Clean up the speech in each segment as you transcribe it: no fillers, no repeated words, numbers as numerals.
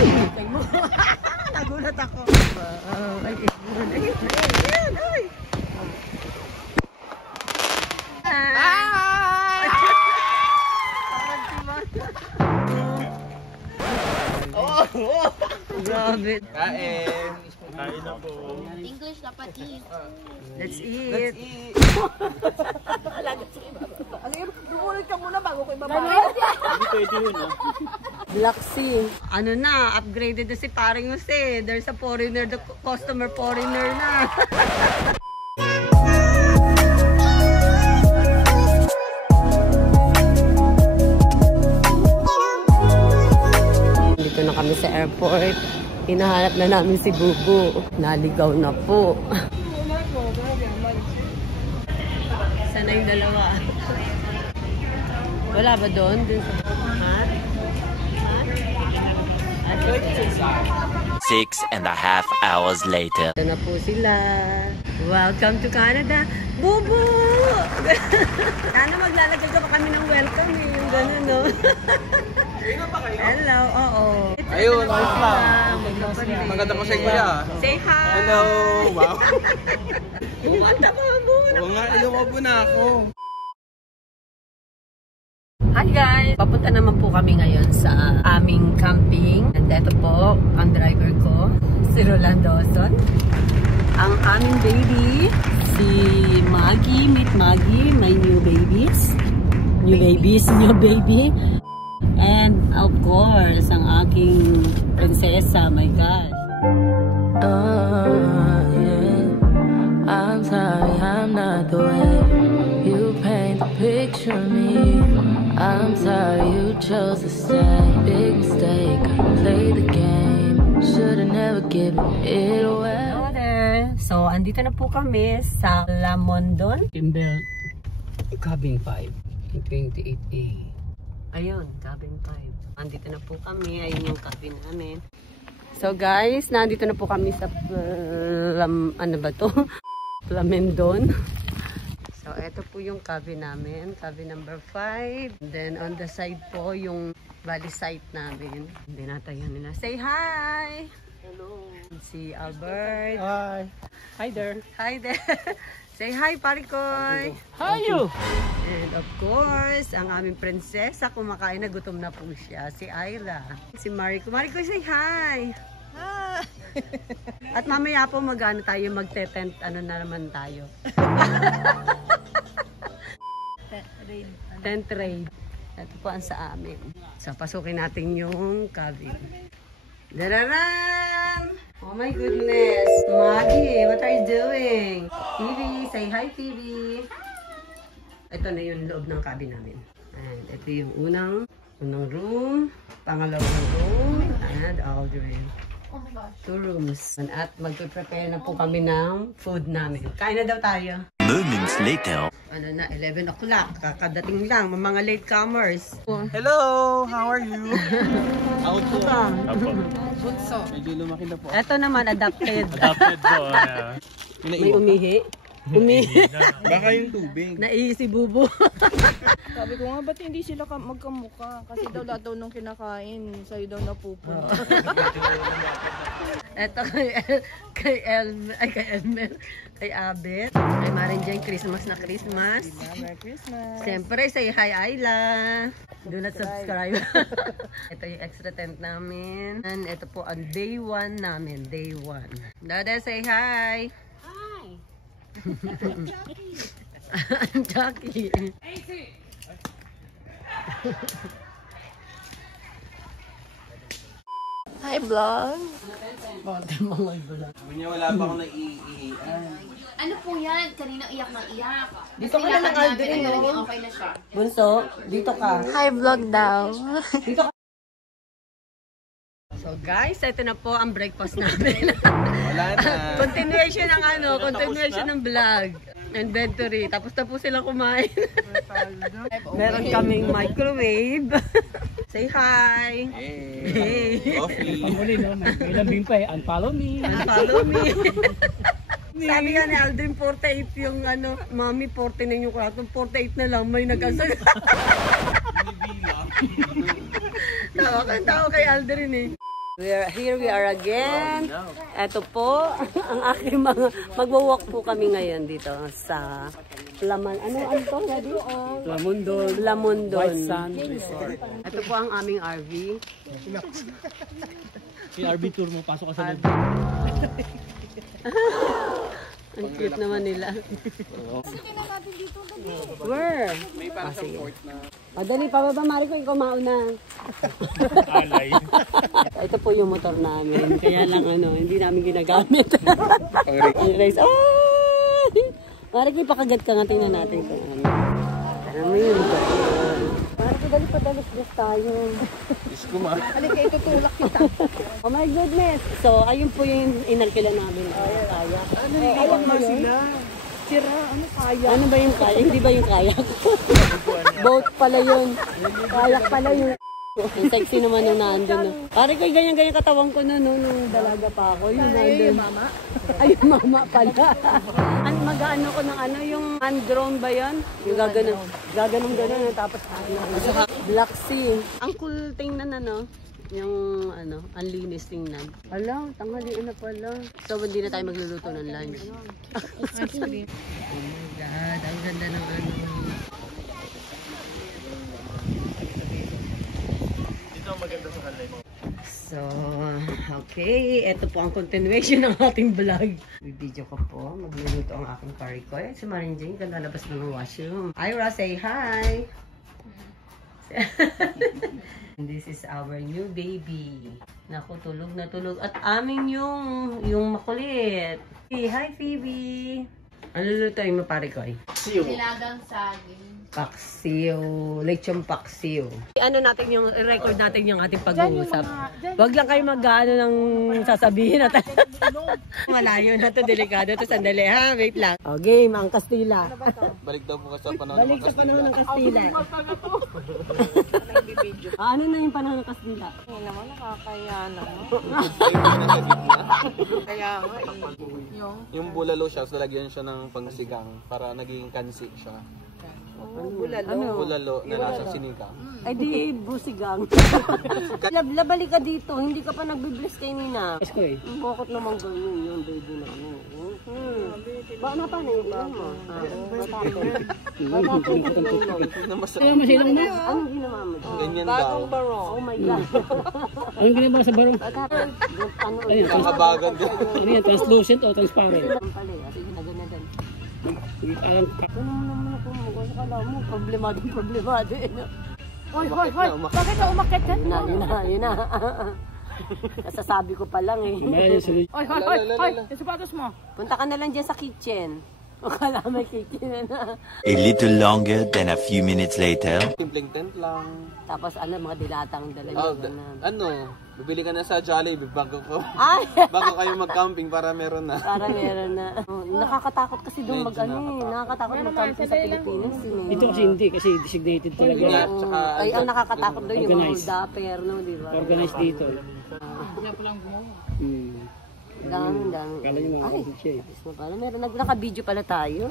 Ay! Nagulat ako. Ay, ay! Oh! Grabe. Kain. Kain na po. English dapat eat. Let's eat. Dumulit ka muna bago ko ibaba. Hindi pwede yun, ah. Black Sea. Ano na, upgraded na si Paring Jose. There's a foreigner, the customer foreigner na. Dito na kami sa airport. Hinahanap na namin si Bubu. Naligaw na po. Sana yung dalawa. Wala ba doon? Dun sa... Ha? 6.5 hours later. Ito na po sila. Welcome to Canada. Bubu! Sana maglalagay ka pa kami ng welcome eh. Yung gano'n, no? Hello, oo. Ayun, ayos lang. Maganda po sa kuya. Say hi! Hello! Wow! Bumanda ka, bumanda. Oo nga, ilaw po na ako. Hi guys! Papunta naman po kami ngayon sa aming camping. And ito po, ang driver ko, si Rolando Dawson. Ang aming baby, si Maggie. Meet Maggie, my new babies. New baby. And of course, ang aking prinsesa, my gosh. Yeah. I'm sorry, I'm not the way you paint the picture of me. I'm sorry you chose to stay. Big mistake, play the game. Should've never given it away. Hello there. So, andito na po kami sa Lamondon. Kimbell, cabin 5, 28A. Ayun, cabin 5. Andito na po kami. Ayun yung cabin namin. So guys, nandito na po kami sa ano ba to? Lamondon. So ito po yung cabin namin, cabin number 5. Then on the side po yung valley site namin. Dinatayan nila. Say hi! Hello. Si Albert. Hi. Hi there. Hi there. Say hi, Parikoy. Hi you. And of course, ang aming prinsesa, kumakain na, gutom na po siya. Si Ayla. Si Mariko. Mariko, say hi! Hi! At mamaya po mag-ano tayo, magte-tent, ano na naman tayo. Tent raid. Ito po ang sa amin. So, pasukin natin yung cabin. Dararan! Oh my goodness! Maggie, what are you doing? Phoebe, say hi Phoebe! Ito na yung loob ng cabin namin. And ito yung unang room, pangalawang room, and Aldrin. Oh my gosh. 2 rooms. At magpe-prepare na po kami ng food namin. Kain na daw tayo. Moments later. Ano na, 11 o'clock. Kakadating lang, mga latecomers. Hello! How are you? Out po. Bunso. Medyo lumaki na po. Ito naman, adapted. Adapted po. May umihi. Baka yung tubig. Naihi si Bubu. Sabi ko nga, ba't hindi sila magkamukha? Kasi daw lahat daw nung kinakain, sa'yo daw napupunta. Eto kay Elmer, kay Abet, kay Marin Jane, Christmas na Christmas. Merry Christmas! Siyempre, say hi Ayla. Do not subscribe. Ito yung extra tent namin. And ito po ang day 1 namin, day 1. Dada, say hi. Jackie. Hi, vlog! Sabi niya wala pa akong naiihian. Ano po yan? Kanina iyak ng iyak. Dito ka na ng Aldrin, no? Okay na siya. Bunso, dito ka. Hi, vlog daw! Dito ka. So guys, ito na po ang breakfast namin. Wala na. Continuation ng continuation ng vlog. Inventory. Tapos na po silang kumain. Meron kaming microwave. Say hi! Hey! Coffee! Panguli no, may lambing pa eh. Unfollow me. Follow me. Sabi nga ni Aldrin, 48 yung mami, 49 yung kratong, 48 na lang, may nag-asal. Tawa kay Aldrin eh. Here we are again. Ito po, ang aking mga, magwa-walk po kami ngayon dito sa Laman. Ano to? Lamundon. Lamundon. White Sand Resort. Ito po ang aming RV. Yung RV tour mo, pasok ka sa loob. Ang cute naman nila. Where? May parang sa port na. Dali, pababa Mariko, ikaw mauna. Alay. Ito po yung motor namin. Kaya lang hindi namin ginagamit. Ang race. Mariko, ipakagat ka nga. Tingnan natin kung ano. Ano mo yun? Mariko, dali pa dalos-dos tayo. Diyos ko ma. Halika, itutulak kita. Oh my goodness. So, ayun po yung inalkila namin. Kayak. Ayan ba sila? Sira, ano kaya? Ano ba yung kayak? Hindi ba yung kayak? Boat pala yun. Kayak pala yun. Ang sexy naman nung nandun. Pare ko, ganyan-ganyan katawan ko nung dalaga pa ako. Yung nandun. Mama? Ay, mama pala. Mag-ano ko ng yung hand drone ba yun? Yung gaganon. Tapos Black Sea. Ang cool tingnan yung ang linis tingnan. Ala, tanghalian na pala. So, hindi na tayo magluluto ng lunch. Oh my God, ang ganda ng Dito ang maganda sa kanlay mo. So, okay. Ito po ang continuation ng ating vlog. Video ko po. Magluluto ang aking curry ko. Si Marin Jane, ganda labas ng washroom. Ira, say hi! And this is our new baby. Naku, tulog na tulog. At aming yung makulit. Hey, hi, Phoebe! Ano lulutuin mo, pare ko? Nilagang saging. Paksiw. Lechon paksiw. Ano natin record natin yung ating pag-uusap. Huwag lang kayo mag-ano ng sasabihin natin. Malayo na to, delikado to. Sandali ha, wait lang. O, game, ang Kastila. Balik daw po sa panahon Balik sa panahon ng Kastila. Ano na yung panahon ng Kastila? Hindi naman, nakakaya naman. Kaya nga Yung bulalo siya, so lagyan siya ng pangsigang para naging kansi siya. bulalo. Bulalo na nasa sinigang. Ay di, busigang. Labali ka dito, hindi ka pa nagbibless kay Nina. Yes ko eh. Bakit naman ganyan yung baby na Ba na pa na yung mama? Ito na masarap. Ano masilang mo? Anong ginawa mo? Ganyan daw. Oh my God. Anong ginawa mo sa barong? Ano Ayun, Nakabagan din. ano yan? Translucent o transparent? pala eh. Sige na ganyan. Alam, Ano naman ako mo? Kasi kala mo, problemado eh. Hoy! Bakit ka umakit ka? Yun na. Nasasabi ko pa lang eh. may solution. Hoy! Yung sapatos mo. Punta ka na lang dyan sa kitchen. O kala may kitchen na. A little longer than a few minutes later. Simpleng tent lang. Tapos mga dilatang dala Oh, niyo. bibili ka na sa Jollibee bago Ay! kayo mag-camping para meron na. Para meron na. Nakakatakot kasi doon nakakatakot mag-camping sa Pilipinas. Ito kasi hindi, kasi designated Yun nga, talaga. tsaka Ay, ang nakakatakot doon yung mga Organized. holdaper, no? Di ba? Organized dito. Dami. Kala nyo mga Ay, siya eh. so, pala, naka-video pala tayo.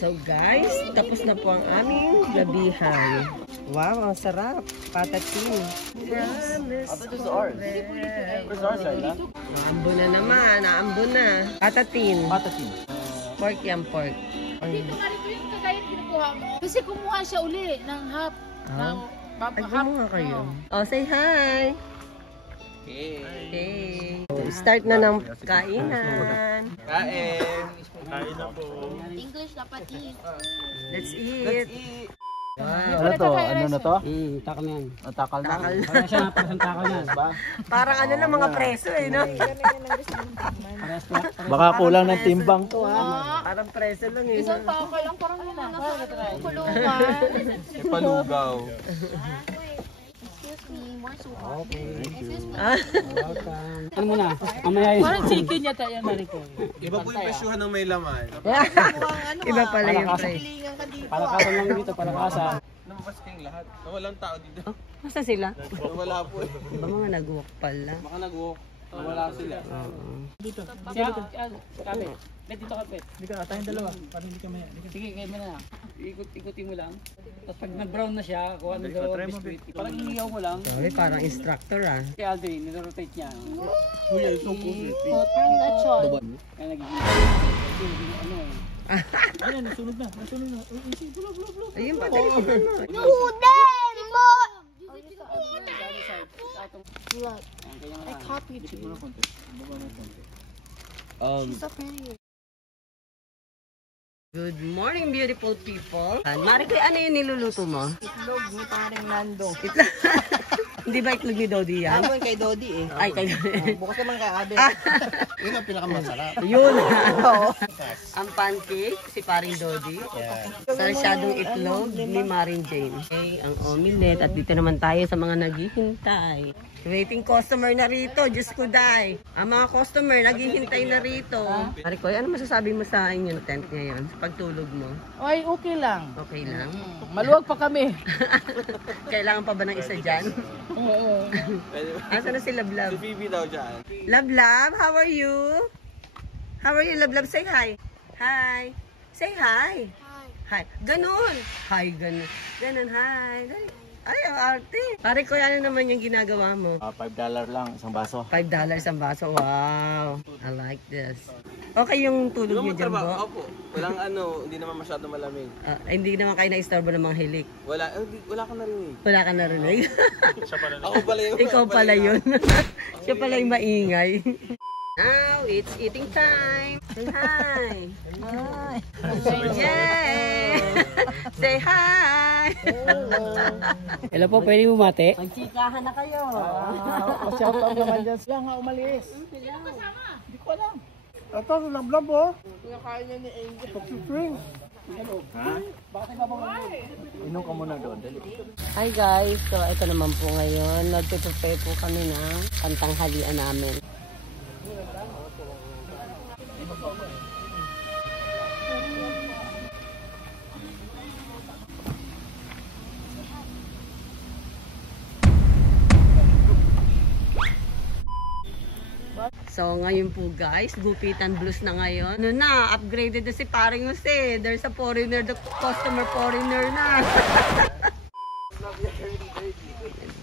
So guys, tapos na po ang aming gabihan. Wow, ang sarap. Patatin. Naambon na naman, naambon na. Patatin. Pork yan, pork. Dito nga rin yung kagaya kinukuha mo. Kasi kumuha siya uli ng half. Ng Ay, nga kayo. Oh, say hi. Okay. Start na ng kainan. Kain. English dapat eat. Let's eat. Ano to? Ano na to? Takal na yan. Takal na. Parang siya, parang takal na. Parang mga preso eh, no? Parehas na. Baka kulang ng timbang to Parang preso lang eh. Isang tao ka lang parang yun na kulungan. Palugaw. Excuse me, more suka. Excuse me. Welcome. Ano muna? Mamaya yun. Parang chicken yata yan, Mariko. Iba po yung presyuhan ng may laman. Iba pala yung Palakasan. preso. Palakasan lang dito, palakasan. Namabas kayong lahat. Walang tao dito. Basta sila? Wala po eh. Iba mga nag-walk pala. Baka nag-walk. Wala sila. Dito. Kami. Dito ka, Pet. Dito ka, tayong dalawa. Para hindi ka maya. Sige, kayo mo na. Ikutin mo lang. Tapos pag nag-brown na siya, kuha ng dalawang biskuit. Parang iniyaw mo lang. Sorry, parang instructor ah. Si Aldrin, nilorotate niya. Kuya, ito po. Parang lechon. Kaya nagiging ano eh. Ayun, nasunog na. Bulog. Ayun pa, tinitignan mo. I copied you. Good morning, beautiful people. Marikoy, ano yung niluluto mo? Itlog ni parang Nando. Itlog. Hindi ba itlog ni Dodi yan? Amon kay Dodi eh. Ay, kay Dodi. Bukas naman kay Abe. Yun ang pinakamasarap. Yun. Ang pancake, si paring Dodi. Sarsyadong itlog ni Maring Jane. Okay, ang omelette. At dito naman tayo sa mga naghihintay. Waiting customer na rito. Diyos ko, day. Ang mga customer naghihintay na rito. Marikoy, ano masasabi mo sa inyong tent ngayon? Sa pagtulog mo? Ay, okay lang. Okay lang? Maluwag pa kami. Kailangan pa ba ng isa dyan? Oo. Asa na si Love Love? Si Phoebe daw dyan. Love Love, how are you? How are you, Love Love? Say hi. Hi. Say hi. Hi. Ganon. Hi, ganon. Ganon, hi. Dali. Ay, ang arte. Pare ko, ano naman yung ginagawa mo? $5 lang, isang baso. $5 ang baso. Wow. I like this. Okay yung tulog niyo dyan, Bo? Opo. Walang hindi naman masyado malamig. Hindi naman kayo na-istorbo ng mga hilik. Wala ka narinig. Wala ka narinig. Ako pala yun. Ikaw pala yun. Siya pala yung maingay. Now, it's eating time. Say hi. Hi. Yay! Say hi. Hello po, pwede mo mate? Magchikahan na kayo. Shout out naman dyan. Sila nga umalis. Hindi ko alam. Ito, lamblab po. Pinakain niya ni Angel. Drinks. Ha? Bakit nagbabaw? Inom ka muna doon. Dali. Hi guys, so ito naman po ngayon. Nagpe-prepare po kami ng pantanghalian namin. So ngayon po guys, Gupitan Blues na ngayon. Ano na, upgraded na si Paring Jose. There's a foreigner, the customer foreigner na.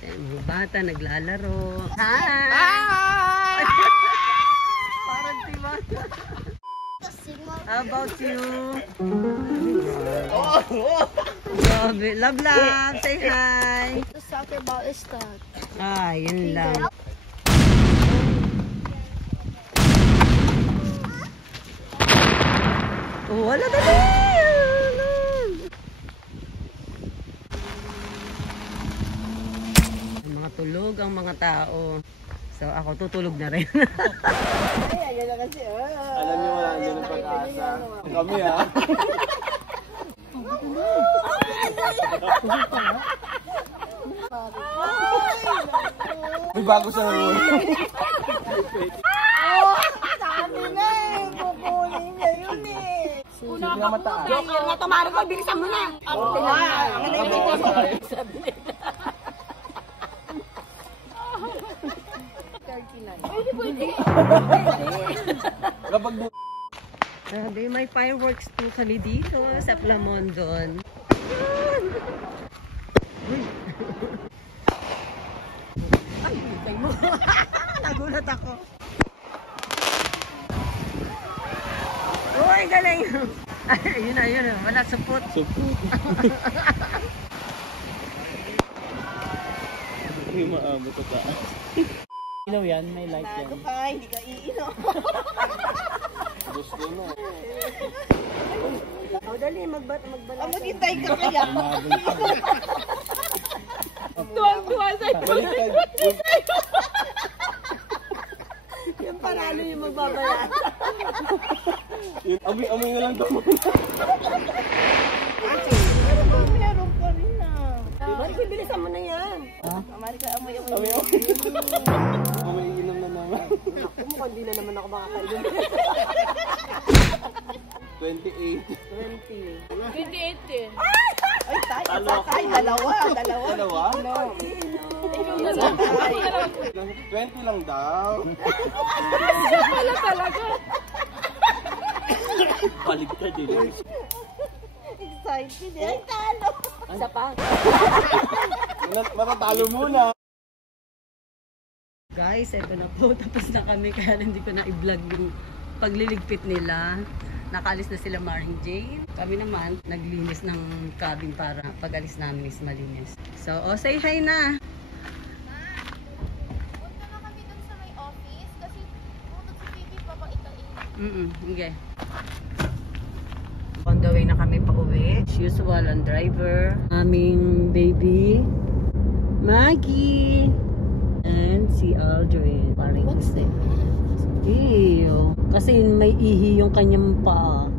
Mga bata naglalaro. Hi! Parang diba? How about you? Grabe. Love, love. Say hi. The soccer ball is stuck. Ah, yun lang. Oh, wala na mga tulog ang mga tao. So ako tutulog na rin. Ay, ayan na kasi. Alam niyo wala nyo ng pag-asa. Kami ha. May bago sa rule. Sabi na eh. Kukunin niya yun eh. Una ka mataas. Joker na to, Marco. Bilisan mo na. Kapag Sabi, may fireworks po kami dito sa Plamondon. Uy. Ay, hintay mo. Nagulat ako. Uy, galing. Ay, yun na. Wala supot. hindi maabot sa taas. Ilaw yan, may light yan. Bago pa, hindi ka iinom. Gusto na. O, dali, magbalatan. Maghintay ka kaya. Tuwang-tuwa sa'yo. Baliktad. Yung panalo yung magbabalatan. Amoy na lang ito muna. Meron pa rin na. Marco, bilisan mo na yan. Marika, amoy. Amoy inom na naman. Ako, mukhang di na naman ako makakainom. 28. 28 din. Ay, tayo. Dalawa. Dalawa? 20 lang daw. Wala talaga. Paligtad din. Excited eh. Talo. Isa pa. Matatalo muna. Guys, eto na po. Tapos na kami kaya hindi ko na i-vlog yung pagliligpit nila. Nakaalis na sila Maring Jane. Kami naman, naglinis ng cabin para pag-alis namin is malinis. So, say hi na! Punta na kami dun sa may office kasi pumunta si Bibi papaitain. Okay. On the way na kami pa uwi. As usual, ang driver. Aming baby, Maggie. And si Aldrin. What's that? Ew. Kasi may ihi yung kanyang paa.